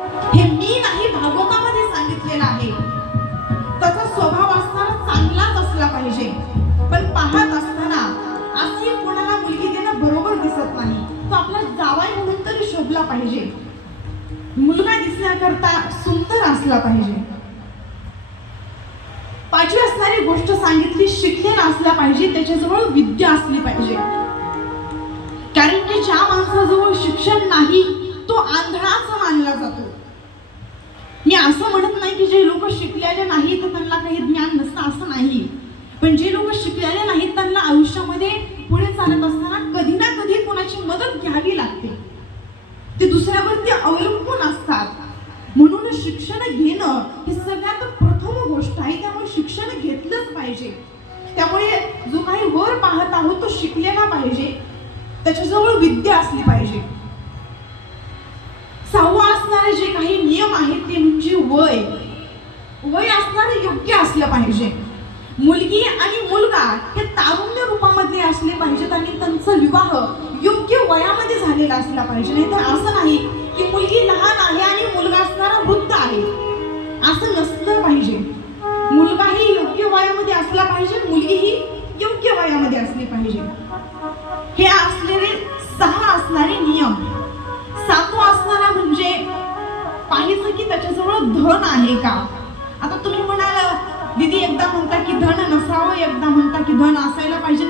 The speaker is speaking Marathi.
हे मी नाही, भागवतामध्ये सांगितलेलं आहे. त्याचा स्वभाव असणारा चांगलाच असला पाहिजे. पण पाहत असताना अशी कोणाला मुलगी देणं बरोबर दिसत नाही. तो आपला जावाई म्हणून तरी शोभला पाहिजे. मुलगा दिसण्याकरता सुंदर असला पाहिजे. पाचवी असणारी गोष्ट सांगितली, शिकलेला असला पाहिजे, त्याच्याजवळ विद्या असली पाहिजे. कारण की ज्या माणसाजवळ शिक्षण नाही तो आंधळाच मानला जातो. मी असं म्हणत नाही की जे लोक शिकलेले नाही तर त्यांना काही ज्ञान नसतं, असं नाही. पण जे लोक शिकलेले नाहीत त्यांना आयुष्यामध्ये पुढे चालत असताना कधी ना कधी कोणाची मदत घ्यावी लागते. ते दुसऱ्यावरती अवलंबून असतात. म्हणून शिक्षण घेणं ही सगळ्यात प्रथम गोष्ट आहे. त्यामुळे शिक्षण घेतलंच पाहिजे. त्यामुळे जो काही वर पाहत आहोत तो शिकलेला पाहिजे, त्याच्याजवळ विद्या असली पाहिजे. सहावा असणारे जे काही नियम आहेत ते म्हणजे वय असणारे योग्य असलं पाहिजे. मुलगी आणि मुलगा हे तारुण्य रूपामध्ये असले पाहिजेत आणि त्यांचा विवाह योग्य वयामध्ये झालेला असला पाहिजे. नाही तर असं नाही की मुलगी लहान आहे आणि मुलगा असणारा वृद्ध आहे, असं नसलं पाहिजे. मुलगाही योग्य वयामध्ये असला पाहिजे, मुलगीही योग्य वयामध्ये असली पाहिजे. हे असलेले 6 असणारे नियम. 7वा असणारा म्हणजे पाहिजे की त्याच्याजवळ धन आहे का. आता तुम्ही म्हणाल दीदी एकदा म्हणता की धन नसावं, एकदा म्हणता की धन असायला पाहिजे.